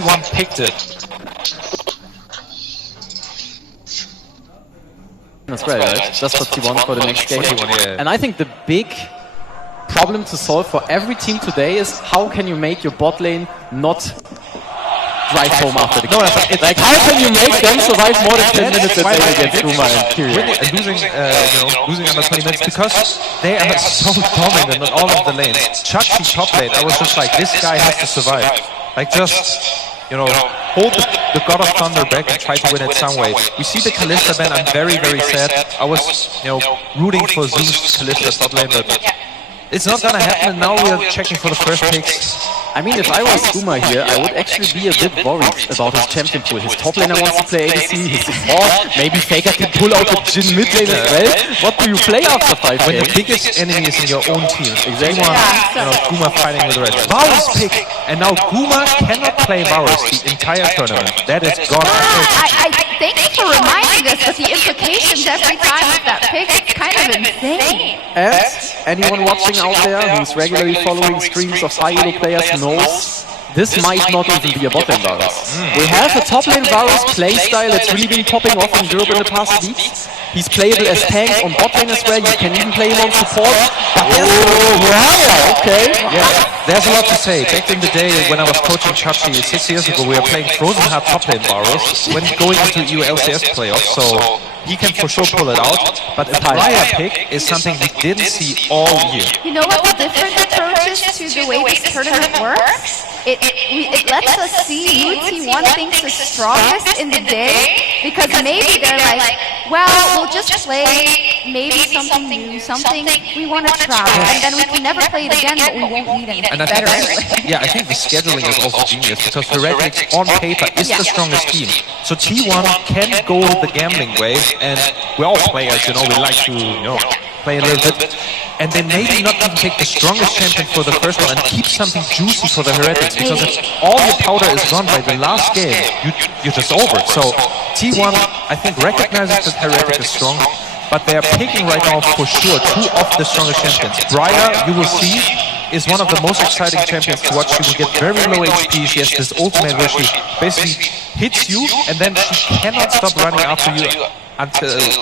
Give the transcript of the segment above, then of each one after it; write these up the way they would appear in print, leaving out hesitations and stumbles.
One picked it. As well, right? Just for T1 for the next game. Yeah. And I think the big problem to solve for every team today is how can you make your bot lane not drive home after the game. Like, how can you make them survive more than 10 minutes against Guma and Keria? Losing under 20 minutes because they are so dominant on all of the lanes. Chachi top lane, I was just like, this guy has to survive. Like, just, hold the God of Thunder back and try to win it some way. We see the Kalista ban, I'm very, very sad. I was, rooting for Zeus Kalista top lane, but it's not gonna happen. Now we are checking for the first picks. I mean, if I was Guma here, I would actually be a bit worried about his champion pool. His top laner wants to play ADC, his support, maybe Faker can pull out the Jhin mid lane as well. What do you play after 5 games? When the biggest enemy is in your own team. Exactly. Guma fighting with the rest. Varus pick, and now Guma cannot play Varus the entire tournament. That is gone. I thank you for reminding us, but the implications every time with that pick is kind of insane. And anyone watching out there who's regularly following streams of high elo players knows this might not even be a bot lane Varus. We have a top lane Varus playstyle that's really been popping off in Europe in the past weeks. He's playable as tank on bot lane as well. You can even play him on support. Okay. Yeah, there's a lot to say. Back in the day when I was coaching Chachi 6 years ago, we were playing Frozen Heart top lane Varus when going into EU LCS playoffs, so he can for sure pull it out. But a Keria pick is something we didn't see all year. You know what the different approach is to the way this tournament works? It lets us see who T1 thinks is strongest in the day, because maybe they're like, well, we'll just play maybe something new, something we want to try, and then we can never play it again, but we won't need anything better anyway. Yeah, I think the scheduling is also genius, because Heretics on paper is the strongest team. So T1 can go the gambling way, and we're all players, we like to, play a little bit. And they maybe not even take the strongest champion for the first one and keep something juicy for the Heretics, because if all your powder is gone by the last game, you're just over. So T1, I think, recognizes that Heretics is strong, but they are picking right now for sure 2 of the strongest champions. Briar, you will see, is one of the most exciting champions to watch. She will get very low HP. She has this ultimate where she basically hits you and then she cannot stop running after you until she...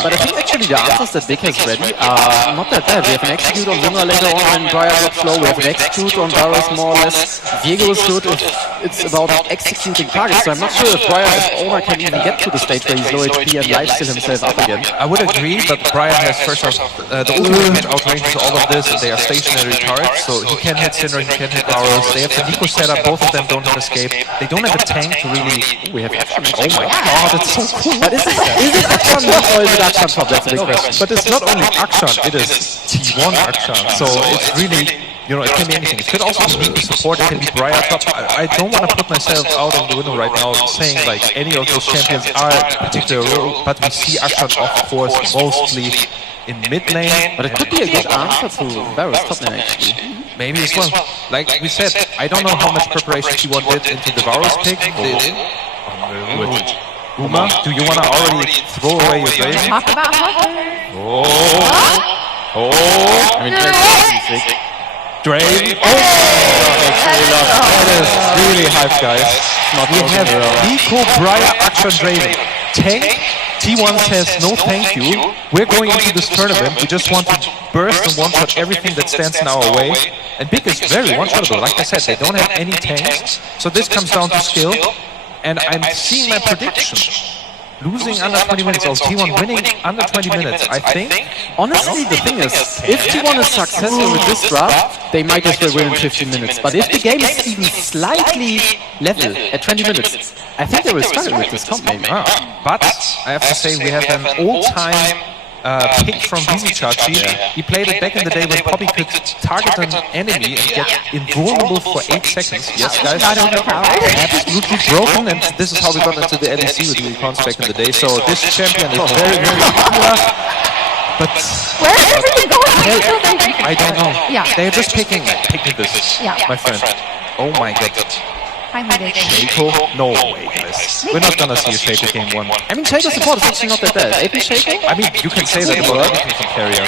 But I think actually the answers that Vic has ready are not that bad. We have an execute on Oner later on when Briar got slow. We have an execute on Varus more or less. Diego is good if it's about executing targets. So I'm not sure if Briar, if Oner can even get to the stage where he's low HP and lifesteal himself up again. I would agree, but Briar has first off the ultimate outranges all of this. They are stationary targets, so he can hit Syndra, he can hit Varus. They have the Nico setup, both of them don't have escape. They don't have a tank to really... We have action. Oh my god, it's so cool. But is it Akshan or is it Akshan top? That's a big question. But it's not only Akshan, it is T1 Akshan. So it's really, it can be anything. It could also be support, it can be Briar top. I don't want to put myself out of the window right now saying like any of those champions are a particular role, but we see Akshan off course mostly in mid lane. But it could be a good answer to Varus top lane actually. Maybe as well. Like we said, I don't know how much preparation T1 did into the Varus pick. Guma, do you want to already throw away your blade? Talk about Hover. I mean, Drain. that is really hype, guys. We have Nico, Briar, Akshan, Draven. Tank. T1 says no thank you. We're going into this tournament. We just want to burst and one-shot everything that stands in our way. And Big is very one-shottable. Like I said, they don't have any tanks. So this comes down to skill. And I'm seeing my prediction. Losing under 20 minutes, or T1 winning under 20 minutes, I think. Honestly, the thing is, if T1 is successful with this draft, they might as well win in 15 minutes. But if the game is even slightly level at 20 minutes, I think they will struggle with this comp maybe. But I have to say, we have an old-time pick from Chachi. He played it back in the day when Poppy could target an enemy and get invulnerable for 8 seconds. Yes, guys, I don't know how. Absolutely broken, and this is how we got into the LEC with the icons back in the day. So this champion is very, very popular. But where is everything going? I don't know. Yeah. They're just picking this, my friend. Oh my god. Shaco? No way, guys. We're not gonna see a Shaco game 1. I mean, Shaco support is actually not that bad. AP Shaco? I mean, you can say that about everything from Keria.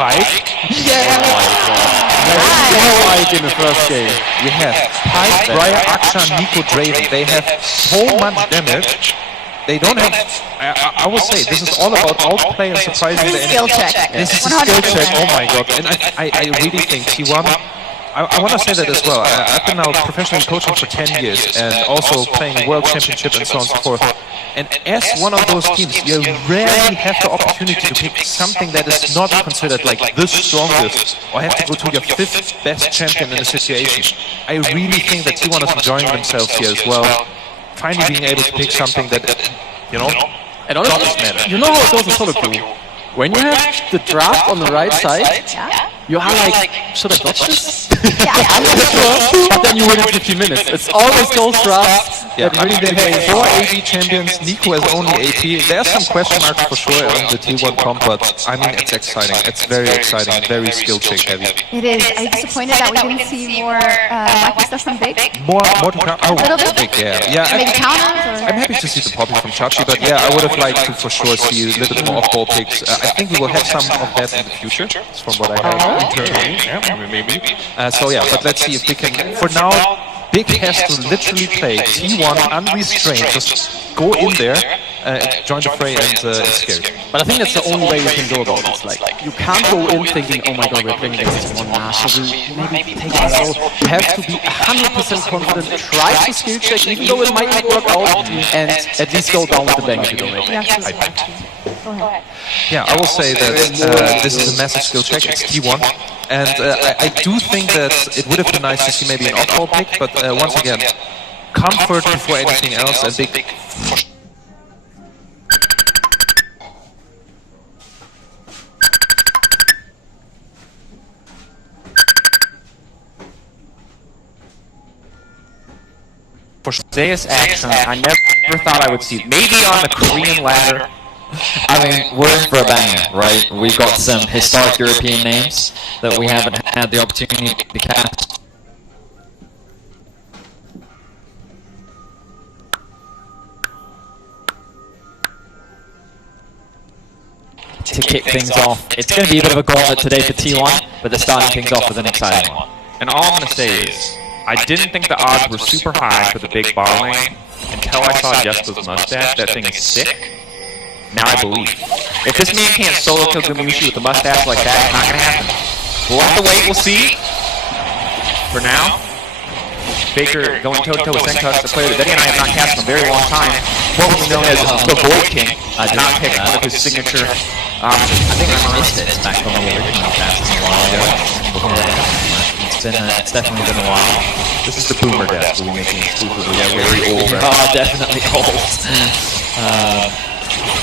Pike. Like in the first game. We have Pike, Briar, Akshan, Nico, Draven. They have so much damage. They don't have. I would say this is all about outplay and surprising the enemy. Skill check. This is a skill check. Oh my god! And I really think T1. I want to say that as well. I've been now professionally coaching for 10 years and also playing World Championship and so on and so forth. And as one of those teams, you rarely have the opportunity to pick something that is not considered like the strongest, or have to go to your 5th best champion in a situation. I really think that T1 is enjoying themselves here as well. Finally being able to pick something that, you know, and honestly, you know how it goes in solo queue? When you have the draft on the right side, you are like, should I dodge this? I'm not sure, but then you win in 15 minutes. It's always those drafts that really they pay have 4 AP champions, Nico has only AP. There's some question marks for sure on the T1 comp, but I mean, it's exciting. It's very exciting, very skill check heavy. It is. I'm disappointed that we didn't see more Mikey stuff from Big. More to come. Oh, a little bit? Big, yeah. Maybe counters? I'm happy to see the popping from Chachi, but yeah, I would have liked to for sure see a little bit more off-ball picks. I think we will have some of that in the future, from what I heard internally. Yeah, maybe. So yeah, but let's see if we can. For now, Big has to literally play T1 unrestrained. Just go in there, join the fray, and it's scary. But I think that's the only way you can go about it. Like, you can't go in thinking, oh my god, we're playing against T1 now, so we'll maybe take it slow. You have to be 100% confident, try to skill check, even though it might not work out, and at least go down with the bang if you don't make it. Go ahead. Yeah, I will say that this is a massive skill check. It's T1. And I do think that it would have been nice to see maybe an off-ball pick, but once again, comfort before anything else, and Big. For Zeus action, I never thought I would see. Maybe on the Korean ladder. I mean, we're in for a banger, right? We've got some historic European names that we haven't had the opportunity to cast. To kick things off, it's going to be a bit of a gauntlet today for T1, but they're starting things off with an exciting one. And all I'm going to say is, I didn't think the odds were super high for the big bar lane until I saw Jesper's mustache. That thing is sick. Now I believe. If this man can't solo kill Gumayusi with a mustache like that, it's not going to happen. We'll have to wait, we'll see. For now, Baker going toe-to-toe with Senkuts, the player that Betty and I have not cast in a very long time. Formerly known as the Void King. I did not pick one of his signature. I think I missed it. It's back on the original cast a while ago. It's definitely been a while. This is the boomer desk we'll be making exclusively. Yeah, very old. Right? Oh, definitely old.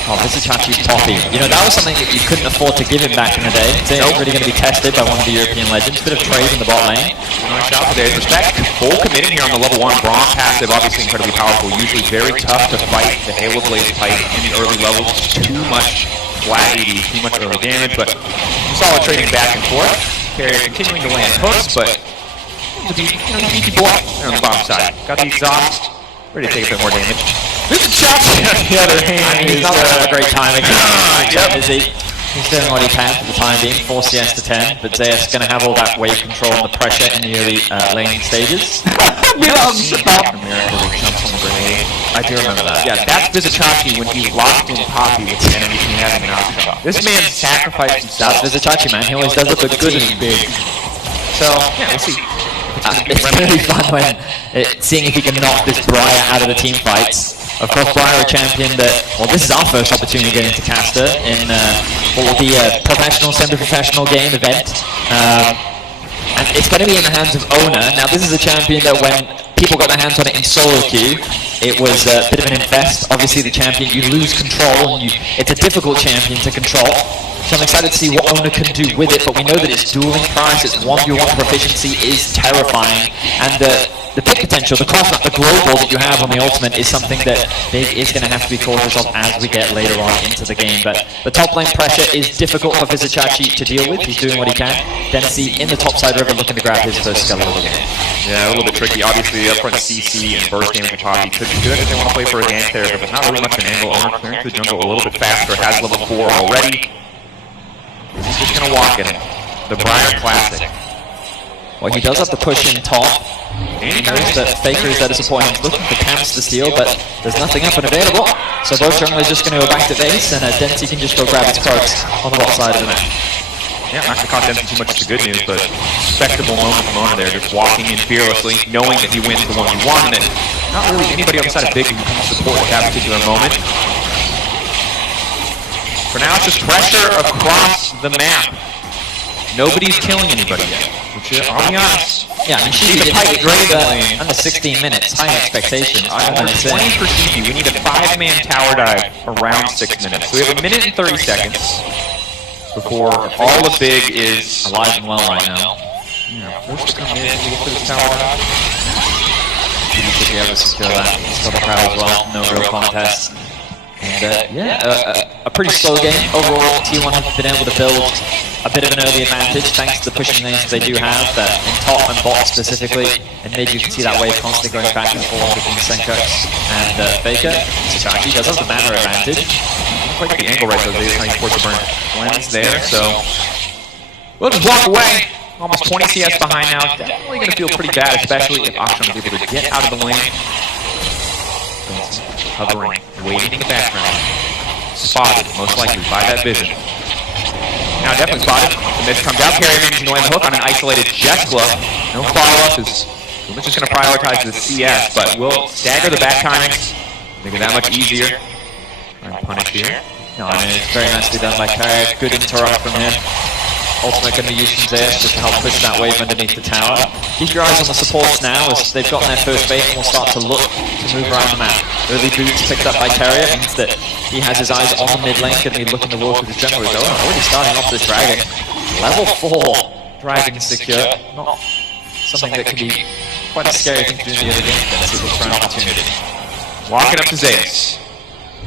Oh, this is Chachi's Poppy. You know, that was something that you couldn't afford to give him back in the day. It's really going to be tested by one of the European legends. Bit of trade in the bot lane. Nice shot there. Respect. Full committing here on the level 1. Bronze passive, obviously incredibly powerful. Usually very tough to fight the Halo Blaze type in the early levels. Too much flat 80, too much early damage, but solid trading back and forth. Keria continuing to land hooks, but the beefy boy on the bottom side. Got the exhaust. Ready to take a bit more damage. This is Chachi on the other hand. He's not having a great time again. He's doing what he can for the time being. 4 CS to 10, but Zeus is going to have all that wave control and the pressure in the early laning stages. I do remember that. Yeah, that's Vizichachi when he locked in Poppy with the enemy he had an option. This man sacrificed himself. That's Vizichachi, man. He always does it, but good and big. So, yeah, we'll see. It's going to be fun when seeing if he can knock this Briar out of the team fights. Of course, Briar, a champion that, well, this is our first opportunity getting to caster in what will be a professional, semi-professional game event. And it's going to be in the hands of Oner. Now, this is a champion that when people got their hands on it in solo queue, it was a bit of an infest. Obviously, the champion, you lose control, and it's a difficult champion to control. So I'm excited to see what Oner can do with it, but we know that its dueling price, its 1v1 proficiency is terrifying, and the pick potential, the cost, the global that you have on the ultimate is something that Big is going to have to be cautious of as we get later on into the game. But the top lane pressure is difficult for Vizichachi to deal with. He's doing what he can. Dempsey in the top side river looking to grab his first skeletal of the game. Yeah, a little bit tricky. Obviously, up front CC and burst damage with Poppy could be good if they want to play for a gank there, but not really much of an angle. Oner clearing through the jungle a little bit faster, has level 4 already. He's just gonna walk in. The Briar Classic. Well, he does have to push in top. He knows that Faker is there to support him. He's looking for camps to steal, but there's nothing up and available. So both junglers just going to go back to base, and Dempsey can just go grab his cards on the bot side of the map. Yeah, not gonna cost Dempsey too much is the good news, but respectable moment from Oner there, just walking in fearlessly, knowing that he wins the 1v1, and not really anybody on the side of Big who can support at that particular moment. For now, it's just pressure across the map. Nobody's killing anybody yet, which I'll be honest. Yeah, I mean, she's a pipe under 16 minutes. High expectations. Under 20 for CP. We need a 5-man tower dive around 6 minutes. So we have 1 minute and 30 seconds before all of Big is alive and well right now. Yeah, forced to come in to look for this tower dive. He should be able to secure that. He's got the crowd as well. No real contest. And a pretty slow game. Overall, T1 have been able to build a bit of an early advantage thanks to the pushing lanes they do have, in top and bot specifically. And mid, you can see that wave constantly going back and forth between Senko and Faker. Sasachi does have the mana advantage. Quite the angle right though, they just how you force the burn lens there, so we'll just walk away. Almost 20 CS behind now. Definitely going to feel pretty bad, especially if Akshan is able to get out of the lane. Hovering, waiting in the background. Spotted, most likely, by that vision. Now definitely spotted. The mid comes out, Keria managing to land the hook on an isolated Jeskla. No follow-up, is just going to prioritize the CS, but will stagger the back timing. Make it that much easier. Try and punish here. No, I mean, it's very nicely done by Keria. Good interrupt from him. Ultimate going to be used from Zeus just to help push that wave underneath the tower. Keep your eyes on the supports now as they've gotten their first bait and will start to look to move around the map. Early boots picked up by Keria means that he has his eyes on the mid lane, going to be looking to work with his jungle. He's already starting off this dragon. Level 4 dragon secure. Not something that can be quite a scary thing to do in the other game, but let's look for an opportunity. Walking up to Zeus.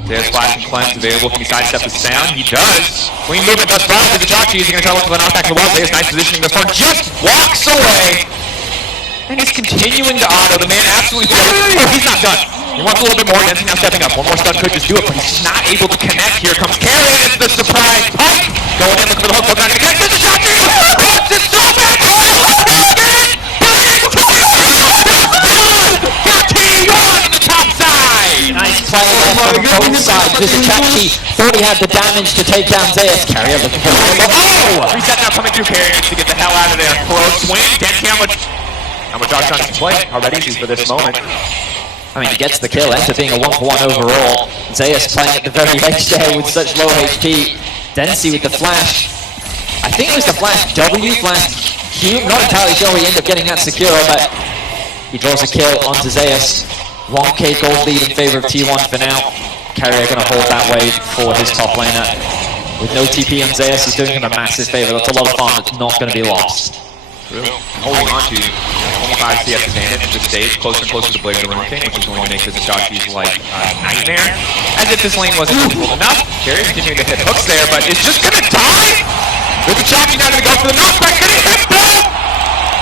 Zeus flash and cleanse available. Can he sidestep the sound? He does. Clean movement thus far. Vizichachi is going to try to look for the knockback as well. Zeus nice positioning in the front. Just walks away. And he's continuing to auto. The man absolutely he's not done. He wants a little bit more. Dempsey now stepping up. One more stun could just do it, but he's not able to connect. Here comes Keria. It's the surprise pike. Going in, looking for the hook. Not going to connect. Vizichachi! It's so bad! Nice play from both sides. Vizichachi thought he had the damage to take down Zeus. Keria looking for oh! Reset now coming through Keria to get the hell out of there. Pro swing. Dempsey, how much Akshan to play? How ready is he for this moment? I mean, he gets the kill, ends up being a 1-for-1 overall. Zeus playing at the very edge there with such low HP. Dempsey with the flash. I think it was the flash W, flash Q. Not entirely sure he ended up getting that secure, but he draws a kill onto Zeus. 1k gold lead in favor of T1 for now. Keria going to hold that wave for his top laner. With no TP on Zeus, he's doing him a massive favor. That's a lot of farm that's not going to be lost. True. Holding on to 25 CS advantage at this stage, closer and closer to Velodrome, which is going to make Vizichachi's like nightmare. As if this lane wasn't difficult enough. Keria continuing to hit hooks there, but it's just going to die. Vizichachi now going to go for the knockback. Can he hit both?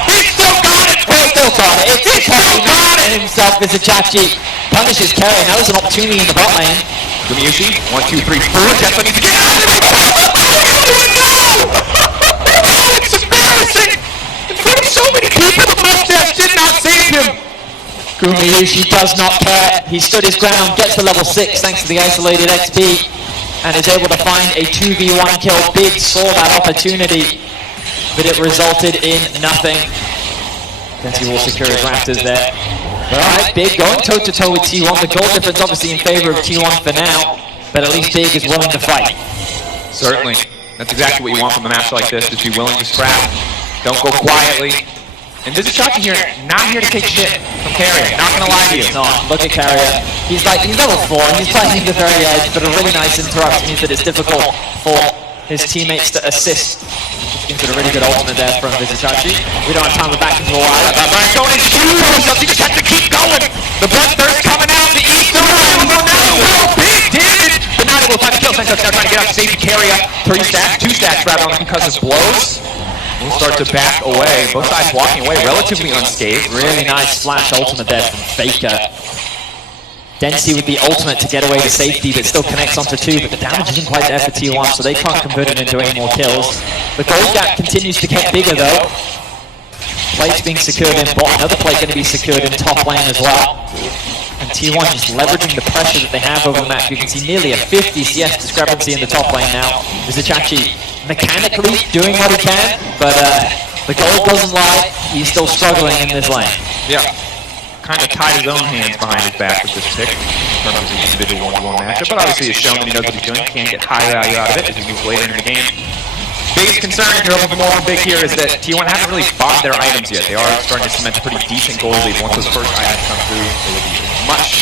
He's still got it. He's still got it. It's got it himself. Vizichachi punishes Keria. Now there's an opportunity in the bot lane. Gumayusi, 1, 2, 3, 4. Jeskla needs to get out of it. No! It's embarrassing. In front of so many people, the mustache did not save him. Gumayusi does not care. He stood his ground, gets to level 6 thanks to the isolated XP, and is able to find a 2v1 kill. Big saw that opportunity, but it resulted in nothing. Dempsey will secure his Raptors there. But alright, Big going toe-to-toe with T1. The goal difference obviously in favor of T1 for now, but at least Big is willing to fight. Certainly. That's exactly what you want from a match like this, just be willing to scrap. Don't go quietly. And Vizichachi here, not here to take shit from Keria, not gonna lie to you. No, look at Keria. He's level 4, and he's playing at the very edge, but a really nice interrupt means that it's difficult for his teammates to assist. Into a really good ultimate there from Vizichachi. We don't have time to back into the wire. Brian's going in huge! He just has to keep going! The bloodthirst coming out! The East now! Big damage! But not able to find the kill. Senko's now trying to get out to safety. Keria, 3 stacks, 2 stacks rather on the concussive blows. We'll start to back away. Both sides walking away relatively unscathed. Really nice flash ultimate there from Faker. Dempsey with the ultimate to get away to safety that still connects onto 2, but the damage isn't quite there for T1, so they can't convert it into any more kills. The gold gap continues to get bigger though. Plate's being secured in bot, another plate going to be secured in top lane as well. And T1 just leveraging the pressure that they have over the map. You can see nearly a 50 CS discrepancy in the top lane now. Vizicachi mechanically doing what he can, but the gold doesn't lie. He's still struggling in this lane. Yeah. Kind of tied his own hands behind his back with this pick. Not as an individual one-to-one matchup, but obviously it's shown that he knows what he's doing. Can get high value out of it as he moves later in the game. Biggest concern, if you're looking for more from Big here, is that T1 haven't really bought their items yet. They are starting to cement a pretty decent gold lead. Once those first items come through, they will be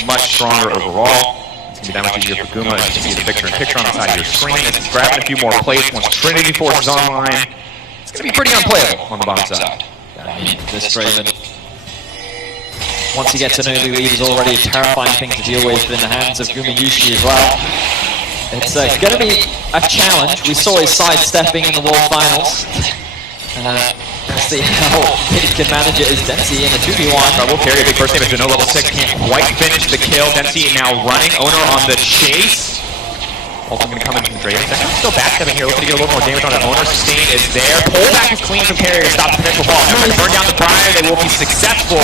much stronger overall. It's going to be that much easier for Guma. You can see the picture-in-picture on the side of your screen as he's grabbing a few more plates. Once Trinity Force is online, it's going to be pretty unplayable on the bottom side. I mean, this Draven, once he gets an early lead, is already a terrifying thing to deal with in the hands of Gumayusi as well. It's going to be a challenge. We saw his sidestepping in the World Finals. Let's see how he can manage it as Dempsey in a 2v1. Trouble, Keria, big first name is NNO level 6, can't quite finish the kill. Dempsey now running, Oner on the chase. Also going to come into the Draven. Still backstepping here, looking to get a little more damage on it. Oner, sustain is there. Pull back is clean from Keria to stop the potential ball. They're going to burn down the Briar, they will be successful.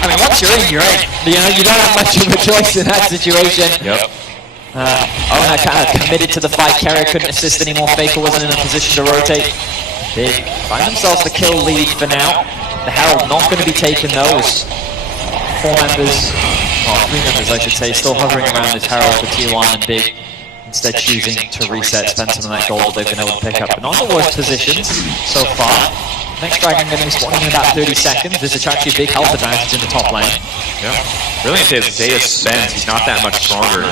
I mean, once you're in, you're in. You know, you don't have much of a choice in that situation. Yep. Oner kind of committed to the fight. Keria couldn't assist anymore. Faker wasn't in a position to rotate. They find themselves the kill lead for now. The Herald not going to be taken though. As 3 members, I should say, still hovering around this Herald for T1 and Big. Instead choosing to reset, spend some of that gold that they've been able to pick up. But not in the worst positions so far. Next Dragon going to be spawning in about 30 seconds. This is actually a big health advantage in the top lane. Yeah. Really into his Zeus spends, he's not that much stronger.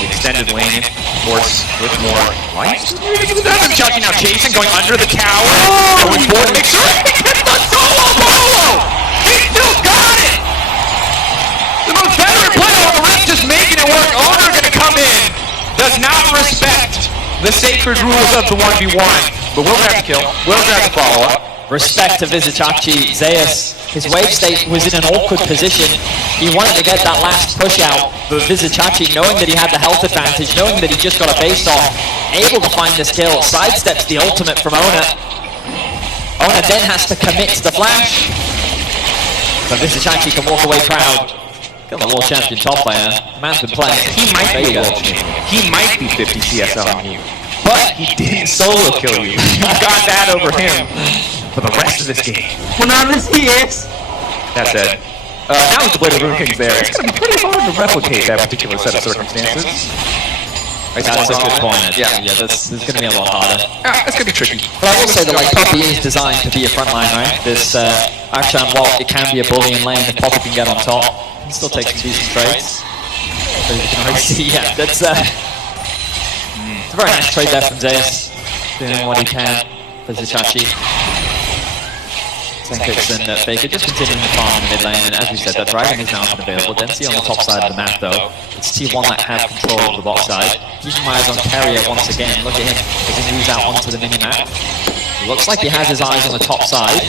The extended lane, of course, with more life. Chucky now chasing, going under the tower. Going forward to make sure he gets the solo bolo! He still got it! The most veteran player on the rift just making it work. Oner gonna come in. Does not respect the sacred rules of the 1v1. But will grab the kill, will grab the follow-up. Respect to Vizicachi. Zeus, his wave state was in an awkward position. He wanted to get that last push out, but Vizicachi, knowing that he had the health advantage, knowing that he just got a base off, able to find this kill, sidesteps the ultimate from Oner. Oner then has to commit to the flash, but Vizicachi can walk away proud. Got the world champion top player. The man's been playing. He might be a world champion. He might be 50 CSL on you. But he didn't solo kill you. You got that over him for the rest of this game. Well, now this he is. That said, now that the Blade of Rune King's there, it's going to be pretty hard to replicate that particular set of circumstances. That's a good point. Yeah, this is going to be a lot harder. Yeah, it's going to be tricky. But I will say that like Poppy is designed to be a frontline, right? This Akshan, while it can be a bully in lane, if Poppy can get on top, he can still take some decent trades. So you can already see, yeah, that's it's a very nice trade there from Zeus, doing what he can for Vizicachi. Senkox and Faker just continuing to farm in the mid lane, and as we said, that Dragon is now unavailable. Dempsey on the top side of the map though. It's T1 that has control of the bot side. Keeping my eyes on Keria once again. Look at him as he moves out onto the mini-map. Looks like he has his eyes on the top side.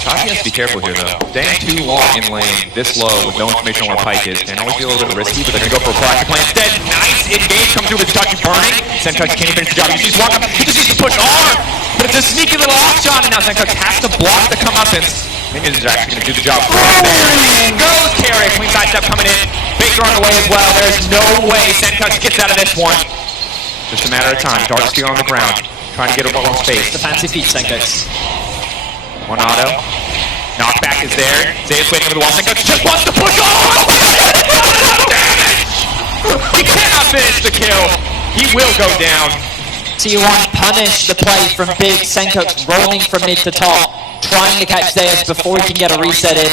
Chucky has to be careful here though. Staying too long in lane, this low, with no information on where Pike is, can always be a little bit risky, but they're going to go for a proactive play instead. Nice engage, come through with Chucky burning. Senkox can't even finish the job. He sees walk up, he just needs to push arm, but it's a sneaky little off shot, and now Senkox has to block the comeuppance. Maybe this is actually going to do the job. There goes Keria, clean sidestep coming in. Baker on the way as well. There's no way Senkox gets out of this one. Just a matter of time. Dark Spear on the ground, trying to get a ball on space. The fancy feet, Senkox. One auto. Knockback is there. Zeus waiting over the wall. Senkox just wants to push on. Damage! He cannot finish the kill. He will go down. T1 punish the play from Big. Senkox rolling from mid to top, trying to catch Zeus before he can get a reset in.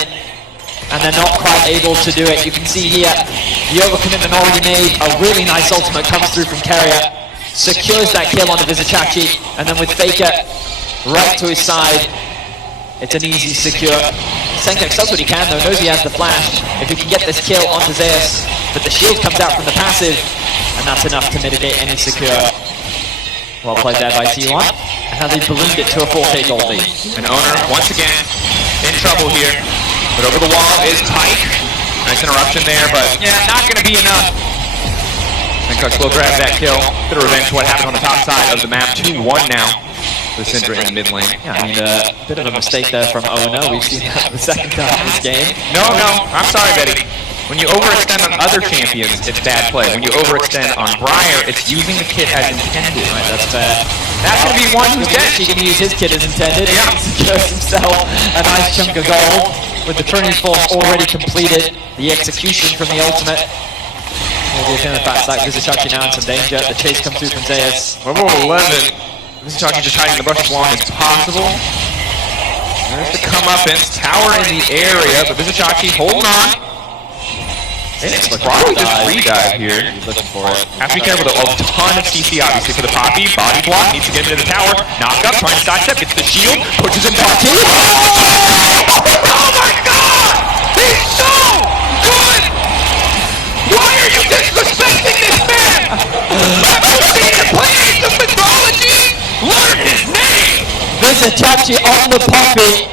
And they're not quite able to do it. You can see here, the overcommitment already made. A really nice ultimate comes through from Keria. Secures that kill onto Vizicachi. And then with Faker right to his side, it's an easy secure. Senkox does what he can though, knows he has the flash. If he can get this kill onto Zeus, but the shield comes out from the passive, and that's enough to mitigate any secure. Well played there by T1. And how they ballooned it to a 4K gold lead. And Oner, once again, in trouble here. But over the wall is Pike. Nice interruption there, but yeah, not going to be enough. And Cux will grab that kill. Bit of revenge for what happened on the top side of the map. 2-1 now. The Syndra in the mid lane. Yeah, I mean, a bit of a mistake there from Oner. We've seen that the second time in this game. No, I'm sorry, Betty. When you overextend on other champions, it's bad play. When you overextend on Briar, it's using the kit as intended. Right, that's fair. That's going to be one who's dead. He can use his kit as intended. Yeah. He secures himself a nice chunk of gold with the turning force already completed. The execution from the ultimate. Will give him a fast stack. Vizicsacsi now in some danger. The chase comes through from Zeus. Level 11. Vizicsacsi just hiding the brush as long as possible. There's the comeuppance. Tower in the area, but Vizicsacsi holding on. It's probably just re-dive here. He's looking for it. Have to be careful though. A ton of CC obviously for the Poppy. Body block. Needs to get into the tower. Knock up. Trying to sidestep. Gets the shield. Pushes him back. Oh my god! He's so good! Why are you disrespecting this man? Have you seen him play Age of Mythology? Learn his name! Vizicsacsi on the Poppy,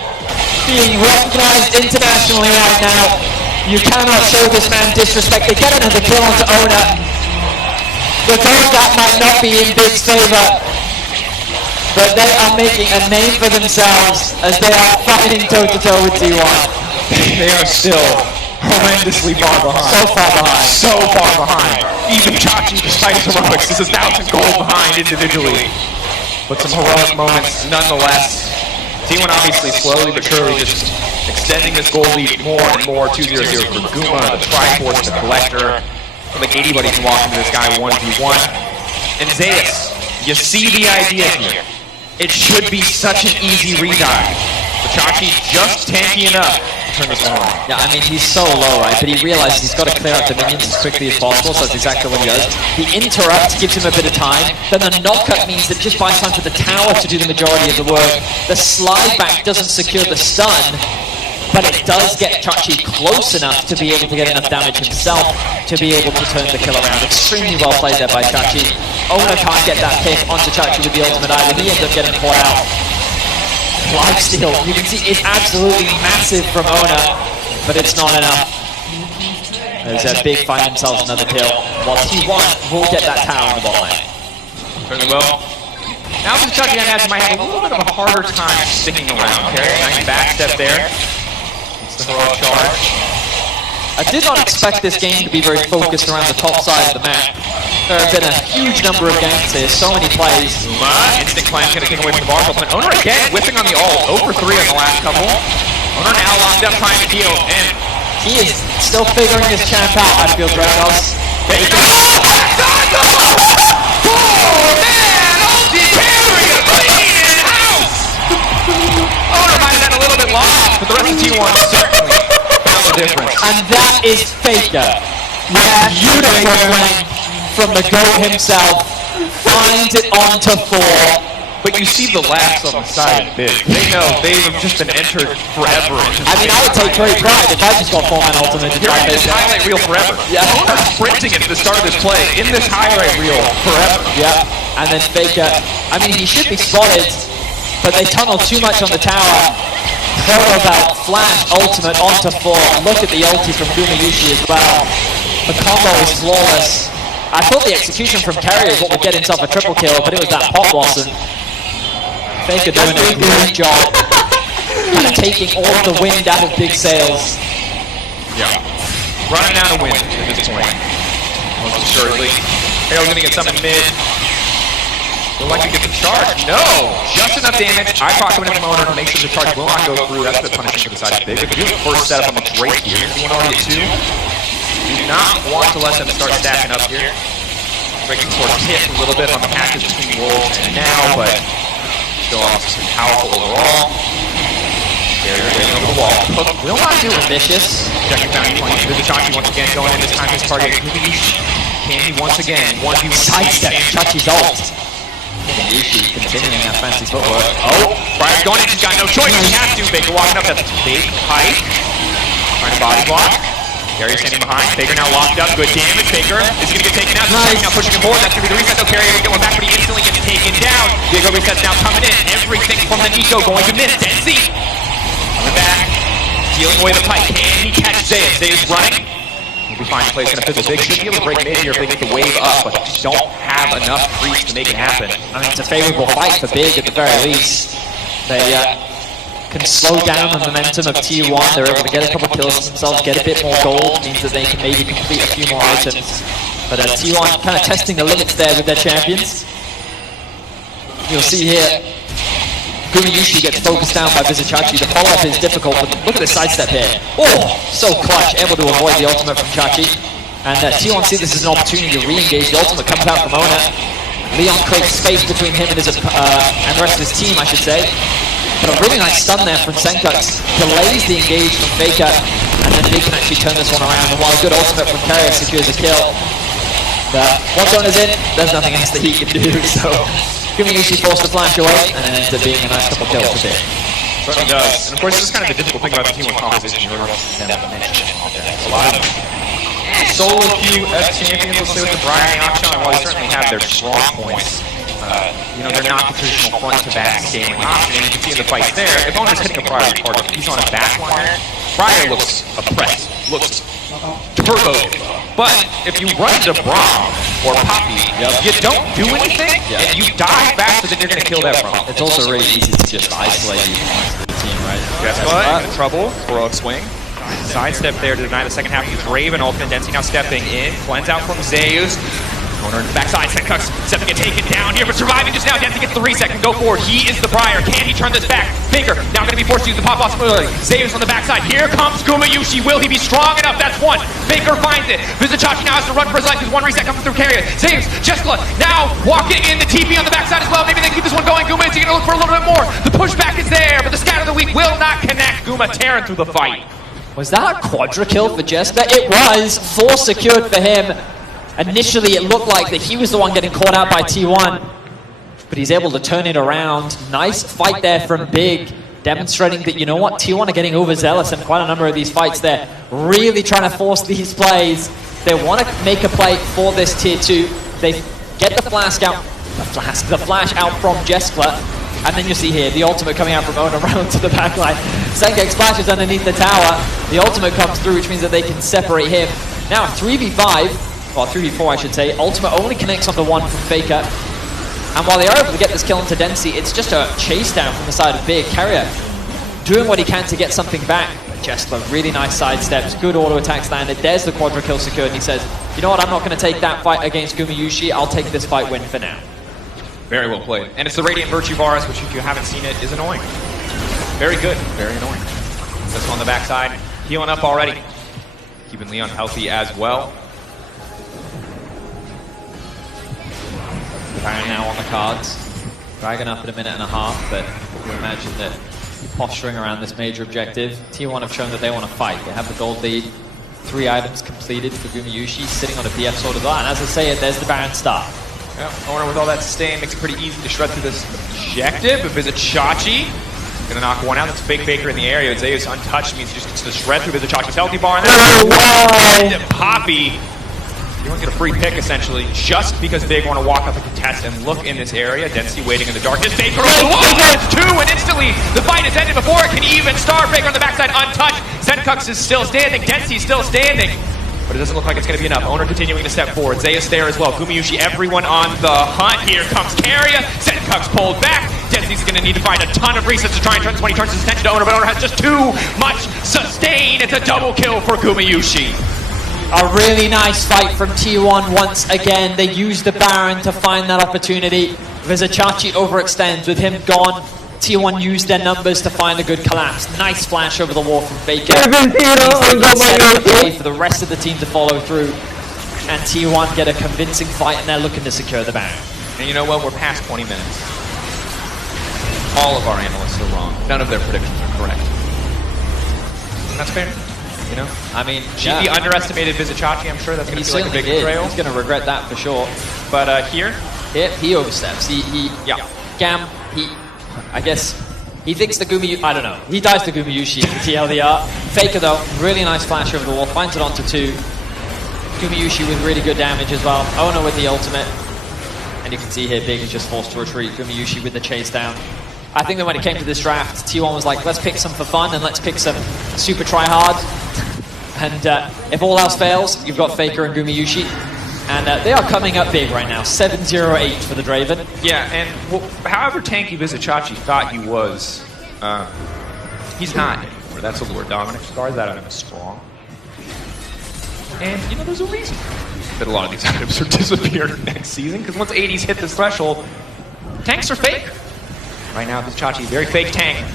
being recognized internationally right now. You cannot show this man disrespect. They get another kill onto Oner. The those that might not be in Big's favor, but they are making a name for themselves as they are fighting toe-to-toe with T1. They are still horrendously far behind. So far behind. So far behind. Even Chachi, despite his heroics, is 1,000 gold behind individually. But some heroic moments nonetheless. T1 obviously slowly but surely just extending this goal lead more and more. 2-0-0 for Guma, the Triforce, the Collector. I feel like anybody can walk into this guy 1v1. And Zeus, you see the idea here. It should be such an easy redive. But Chachi just tanky enough to turn this one on. Yeah, I mean, he's so low, right? But he realizes he's got to clear out the minions as quickly as possible, so that's exactly what he does. The interrupt gives him a bit of time. Then the knockup means that just buys time for the tower to do the majority of the work. The slide back doesn't secure the stun, but it does get Chachi close enough to be able to get enough damage himself to be able to turn the kill around. Extremely well played there by Chachi. Oner can't get that pick onto Chachi with the ultimate either. He ends up getting caught out. Lifesteal, you can see it's absolutely massive from Oner, but it's not enough. There's a big find themselves another kill. While T1 will get that tower in the bot lane. Certainly will. Now Vizicsacsi, I imagine, might have a little bit of a harder time sticking around. Keria, nice backstep there. It's the heroic charge. I did not expect this game to be very focused around the top side of the map. There have been a huge number of games here, so many plays. Instant climb gonna take away from the bar. But Oner again whipping on the ult. 0 for 3 on the last couple. Oner now locked up trying to heal. And He is still figuring this champ out, I feel, Dragos. oh man! Ulti Keria clean in house! Oner might have been a little bit lost, but the rest of T1 certainly found the difference. And that is Faker. Yeah, beautiful play from the GOAT himself. Finds it onto 4. But you see the laughs on the side of Big. They know they've just been entered forever. I mean, I would take great pride if I just got 4-man ultimate to You're try in this this. highlight reel forever. Yeah. Oner's sprinting at the start of this play in this highlight reel forever. Yeah, and then Faker, I mean, he should be spotted, but they tunnel too much on the tower. Proto Belt, flash, ultimate onto 4. Look at the ulti from Gumayusi as well. The combo is flawless. I thought the execution from Keria is what would get himself a triple kill, but it was that Pop Blossom. Faker doing a great job. Kind of taking all of the wind out of Big sails. Yeah. Running out of wind at this point. Most assuredly. Harold's gonna get something mid. Would like to get the charge. No! Just enough damage. I proc coming in from Oner to make sure the charge will not go through. That's a bit punishing for the side of Big. But we do the first setup on the Drake here. T1 already at 2. Do not want to let them start stacking up here. Breaking sort of hit a little bit on the patches between Wolves and now, but still obviously powerful overall. Keria getting over the wall. Hook will not do it. Vicious. Checking down E20. Vizicsacsi once again going in. This time his target. Can he once again 1v1 Sidestep Chachi's ult. Gumayusi continuing that fancy footwork. Oh, Briar's going in. He's got no choice. He has to. Baker walking up. That's a big hike. Trying to body block. Keria standing behind. Faker now locked up. Good damage. Faker is going to get taken out. Nice. Now pushing him forward. That's going to be the reset. Though Keria will get one back, but he instantly gets taken down. Diego resets now coming in. Everything from the Nico going to miss. Denzi coming back. Dealing away the pipe. Can he catch Zeus? Zeus running. He'll be fine. Play's gonna fizzle. Big should be able to break mid here if they get the wave up, but just don't have enough creeps to make it happen. I mean, it's a favorable fight for Big at the very least. They can slow down the momentum of T1. They're able to get a couple kills themselves, get a bit more gold, means that they can maybe complete a few more items. But T1 kind of testing the limits there with their champions. You'll see here, Gumayusi gets focused down by Vizichachi. The follow-up is difficult, but look at the sidestep here. Oh, so clutch, able to avoid the ultimate from Chachi. And T1 see this as an opportunity to re-engage. The ultimate comes out from Oner. Leon creates space between him and the rest of his team, I should say. But a really nice stun there from Senkux. Delays the engage from Faker, and then Big can actually turn this one around. And while a good ultimate from Keria secures a kill, but once Oner's in, there's nothing else that he can do. So Gumayusi forced the flash away, and it ends up being a nice couple kills for Big. Certainly does. And of course, this is kind of the difficult thing about the T1 composition. A lot of solo queue as champions, let's say with the Brian and Akshan, while they certainly have their strong points, they're not the traditional front-to-back scaling option. And you can see in the fights there, if Oner's hitting a Briar target, he's on a backliner, Briar looks oppressed, looks turbo. But if you run into Braum or Poppy, you don't do anything, and you die faster than you're going to kill that Braum. It's also really easy to just isolate you from the rest of the team, right? Guess what? In trouble. Heroic swing. Sidestep there to deny the second half of the Draven. Ultimate Density now stepping in. Cleanse out from Zeus. Oner in the backside. Senkux stepping get taken down here, but surviving just now. Density gets the reset. Can go forward. He is the Briar. Can he turn this back? Faker now going to be forced to use the pop possibility. Zeus on the backside. Here comes Gumayusi. Will he be strong enough? That's one. Faker finds it. Vizichachi now has to run for his life. There's one reset coming through Keria. Zeus, Jeskla now walking in the TP on the backside as well. Maybe they keep this one going. Gumayusi going to look for a little bit more. The pushback is there, but the scatter of the week will not connect. Guma tearing through the fight. Was that a quadra kill for Jeskla? It was. 4 secured for him. Initially, it looked like that he was the one getting caught out by T1, but he's able to turn it around. Nice fight there from Big, demonstrating that, you know what, T1 are getting overzealous in quite a number of these fights. They're really trying to force these plays. They want to make a play for this tier 2. They get the flash out from Jeskla. And then you see here, the ultimate coming out from Oner around to the backline. Senkux splashes underneath the tower. The ultimate comes through, which means that they can separate him. Now 3v5, or 3v4 I should say. Ultimate only connects onto one from Faker. And while they are able to get this kill into Density, it's just a chase down from the side of Big. Keria doing what he can to get something back. But Jeskla, really nice sidesteps, good auto attacks landed. There's the quadra kill secured, and he says, you know what, I'm not going to take that fight against Gumayusi. I'll take this fight win for now. Very well played. And it's the Radiant Virtue Bars, which if you haven't seen it, is annoying. Very good. Very annoying. This one on the backside. Healing up already. Keeping Leon healthy as well. Baron now on the cards. Dragon up in 1.5 minutes, but you imagine that posturing around this major objective. T1 have shown that they want to fight. They have the gold lead. 3 items completed for Gumayusi, sitting on a BF sword as well. And as I say it, there's the Baron start. Yeah, Oner with all that sustain makes it pretty easy to shred through this objective. But Vizichachi gonna knock one out. That's a big Faker in the area. Zeus untouched means he just gets to shred through Vizichachi's healthy bar. And then Poppy, you don't get a free pick essentially, just because Big want to walk up and contest and look in this area. Density waiting in the darkness. Faker, it's 2, and instantly the fight is ended before it can even start. Faker on the backside untouched. Senkux is still standing. Density still standing. But it doesn't look like it's going to be enough. Oner continuing to step forward. Zeus there as well. Gumayusi, everyone on the hunt. Here comes Keria. Senkux pulled back. Density's going to need to find a ton of resets to try and turn this when he turns his attention to Oner, but Oner has just too much sustain. It's a double kill for Gumayusi. A really nice fight from T1 once again. They use the Baron to find that opportunity. Vizichachi overextends with him gone. T1 used their numbers to find a good collapse. Nice flash over the wall from Faker. For the rest of the team to follow through. And T1 get a convincing fight, and they're looking to secure the Baron. And you know what? We're past 20 minutes. All of our analysts are wrong. None of their predictions are correct. And that's fair. You know? I mean, GP underestimated Vizichachi. I'm sure that's going to be like a big betrayal. He's going to regret that for sure. But here he oversteps. Gam, I guess he thinks the Gumayusi, I don't know. He dies to Gumayusi in the TLDR. Faker though, really nice flash over the wall, finds it onto 2. Gumayusi with really good damage as well. Oner with the ultimate. And you can see here, Big is just forced to retreat. Gumayusi with the chase down. I think that when it came to this draft, T1 was like, let's pick some for fun and let's pick some super try-hard. And if all else fails, you've got Faker and Gumayusi. And they are coming up big right now, 7-0-8 for the Draven. Yeah, and however tanky Vizicachi thought he was, he's not anymore. That's a lure. Dominic scars that out of him strong. And, you know, there's a reason that a lot of these items are disappearing next season, because once 80s hit this threshold, tanks are fake. Right now, Vizicachi, very fake tank.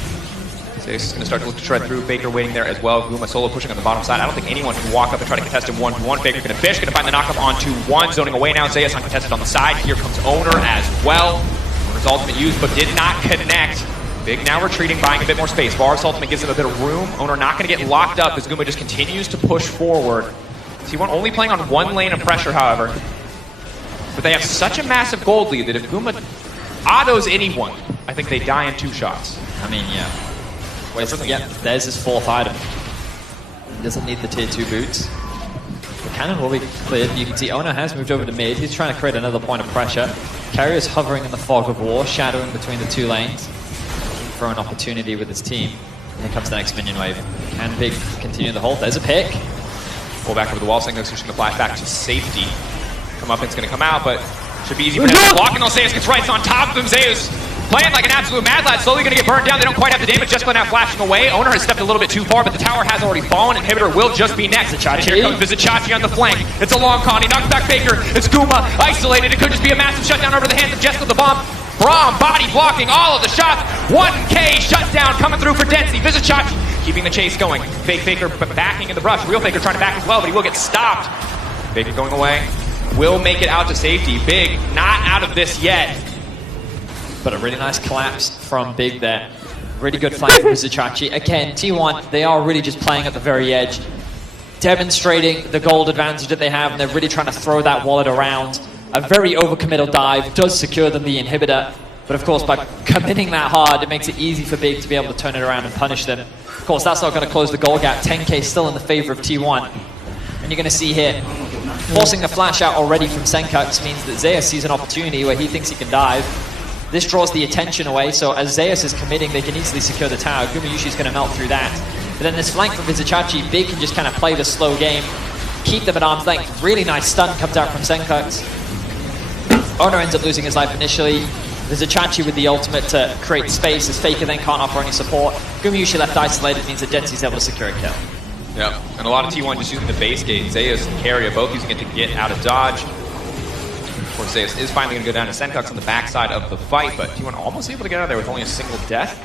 Zeus is going to start to look to shred through. Faker waiting there as well. Guma solo pushing on the bottom side. I don't think anyone can walk up and try to contest him 1v1. Faker going to fish, going to find the knockup onto 1. Zoning away now. Zeus uncontested on the side. Here comes Oner as well. Oner's ultimate used, but did not connect. Big now retreating, buying a bit more space. Varus ultimate gives him a bit of room. Oner not going to get locked up as Guma just continues to push forward. T1 only playing on one lane of pressure, however. But they have such a massive gold lead that if Guma autos anyone, I think they die in 2 shots. I mean, yeah. Yeah, there's his 4th item. He doesn't need the tier 2 boots. The cannon will be cleared. You can see Oner has moved over to mid. He's trying to create another point of pressure. Keria is hovering in the fog of war, shadowing between the 2 lanes. Looking for an opportunity with his team. And here comes the next minion wave. Can Big continue the hold? There's a pick. Pull back over the wall, saying Zeus going to flash back to safety. Come up, it's going to come out, but should be easy for him. Blocking on Zeus, gets right on top of him. Zeus playing like an absolute mad lad, slowly going to get burned down. They don't quite have the damage. Just now flashing away. Oner has stepped a little bit too far, but the tower has already fallen. Inhibitor will just be next. Here comes Vizicachi on the flank. It's a long con. He knocks back Faker. It's Guma isolated. It could just be a massive shutdown over the hands of Jess with the bomb. Braum body blocking all of the shots. 1K shutdown coming through for Density. Vizicachi keeping the chase going. Fake Faker backing in the brush. Real Faker trying to back as well, but he will get stopped. Faker going away. Will make it out to safety. Big not out of this yet. But a really nice collapse from Big there. Really good flank from Vizicachi. Again, T1, they are really just playing at the very edge, demonstrating the gold advantage that they have, and they're really trying to throw that wallet around. A very overcommittal dive does secure them the inhibitor, but of course by committing that hard, it makes it easy for Big to be able to turn it around and punish them. Of course, that's not going to close the goal gap. 10k still in the favor of T1. And you're going to see here, forcing the flash out already from Senkux means that Zeus sees an opportunity where he thinks he can dive. This draws the attention away, so as Zeus is committing, they can easily secure the tower. Gumayusi is going to melt through that. But then this flank from Vizicachi, Big can just kind of play the slow game, keep them at arm's length. Really nice stun comes out from Senkux. Oner ends up losing his life initially. Vizicachi with the ultimate to create space, as Faker then can't offer any support. Gumayusi left isolated means that Densi's able to secure a kill. Yeah, and a lot of T1 just using the base gate. Zeus and Keria both using it to get out of dodge. Of course, Zeus is finally going to go down to Senkux on the backside of the fight, but T1 almost able to get out of there with only a single death.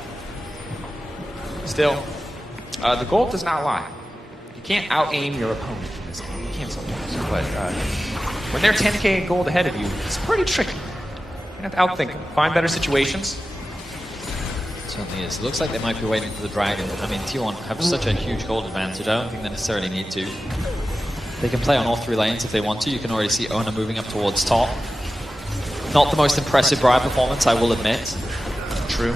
Still, the goal does not lie. You can't out-aim your opponent in this game. You can sometimes, but when they're 10k in gold ahead of you, it's pretty tricky. You have to outthink them, find better situations. It certainly is. It looks like they might be waiting for the dragon. I mean, T1 have such a huge gold advantage. I don't think they necessarily need to. They can play on all 3 lanes if they want to. You can already see Oner moving up towards top. Not the most impressive Briar performance, I will admit. True.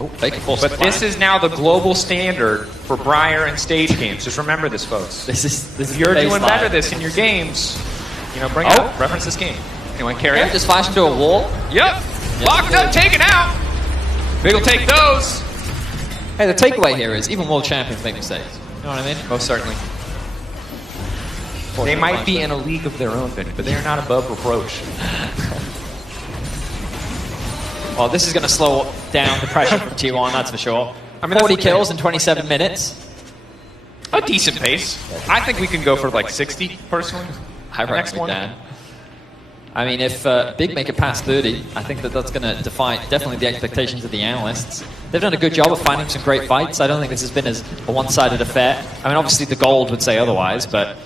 Oh, Faker forced But this is now the global standard for Briar and stage games. Just remember this, folks. This is if you're doing better this in your games, you know, bring it up, reference this game. Anyway, Keria. Yeah, just flash into a wall. Yep. Yes, Locked up, taken out. Big will take those. Hey, the takeaway here is even world champions make mistakes. You know what I mean? Most certainly. They might be in a league of their own, but they are not above reproach. Well, this is going to slow down the pressure from T1, that's for sure. I mean, 40 kills in 27 minutes. A decent pace. I think we can go for like 60, personally. I reckon we can. I mean, if Big make it past 30, I think that that's going to defy definitely the expectations of the analysts. They've done a good job of finding some great fights. I don't think this has been as a one-sided affair. I mean, obviously the gold would say otherwise, but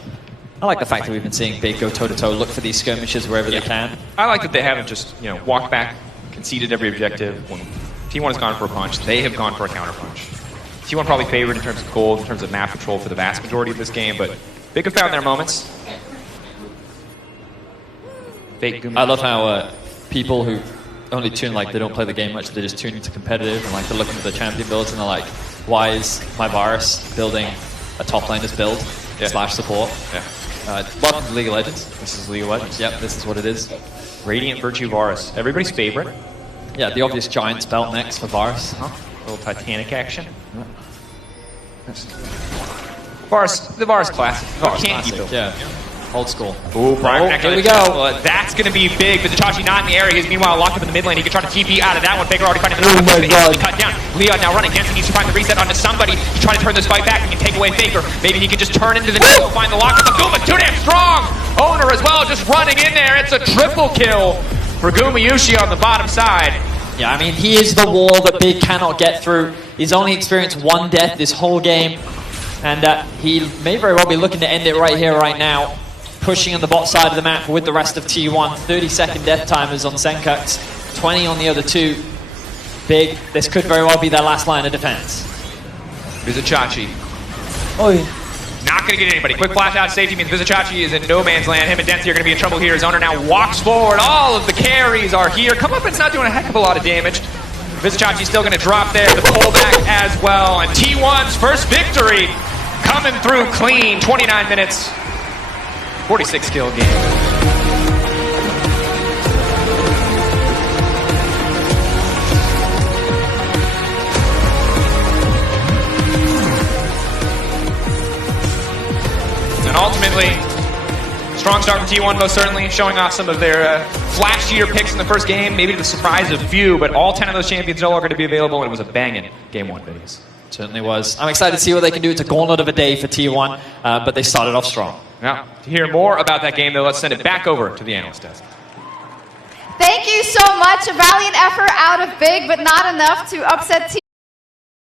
I like the fact that we've been seeing Big go toe-to-toe, look for these skirmishes wherever they can. I like that they haven't just, you know, walked back, conceded every objective. When T1 has gone for a punch, they have gone for a counter-punch. T1 probably favored in terms of gold, in terms of map control for the vast majority of this game, but Big have found their moments. I love how people who only tune, like, they don't play the game much, they just tune into competitive, and like they're looking at the champion builds and they're like, why is my Varus building a top laner's build slash support? Yeah. Welcome to League of Legends. This is League of Legends. Yep, this is what it is. Radiant Virtue Varus, everybody's favorite. Yeah, the obvious Giants belt next for Varus. A little Titanic action. The Varus classic. Can't keep it. Yeah. Old school. Ooh, Brian, here we go. That's going to be big. Vizicachi not in the area. He's meanwhile locked up in the mid lane. He can try to TP out of that one. Faker already finding the cut down. Leon now running. Jensen needs to find the reset onto somebody. He's trying to turn this fight back. He can take away Faker. Maybe he can just turn into the middle, find the lock up. Guma too damn strong. Oner as well, just running in there. It's a triple kill for Gumayusi on the bottom side. Yeah, I mean, he is the wall that Big cannot get through. He's only experienced one death this whole game. And he may very well be looking to end it right here, right now. Pushing on the bot side of the map with the rest of T1. 30-second death timers on Senkux. 20 on the other two. Big, this could very well be their last line of defense. Vizicachi. Oh, yeah. Not going to get anybody. Quick flash out safety means Vizicachi is in no man's land. Him and Dempsey are going to be in trouble here. His owner now walks forward. All of the carries are here. Come up, it's not doing a heck of a lot of damage. Vizicachi's still going to drop there. The pullback as well. And T1's first victory coming through clean. 29 minutes. 46 kill game. And ultimately, strong start from T1 most certainly, showing off some of their flashier picks in the first game, maybe to the surprise of few, but all 10 of those champions no longer to be available, and it was a banging Game 1 videos. Certainly was. I'm excited to see what they can do. It's a gauntlet of a day for T1, but they started off strong. Now, to hear more about that game, though, let's send it back over to the analyst desk. Thank you so much. A valiant effort out of Big, but not enough to upset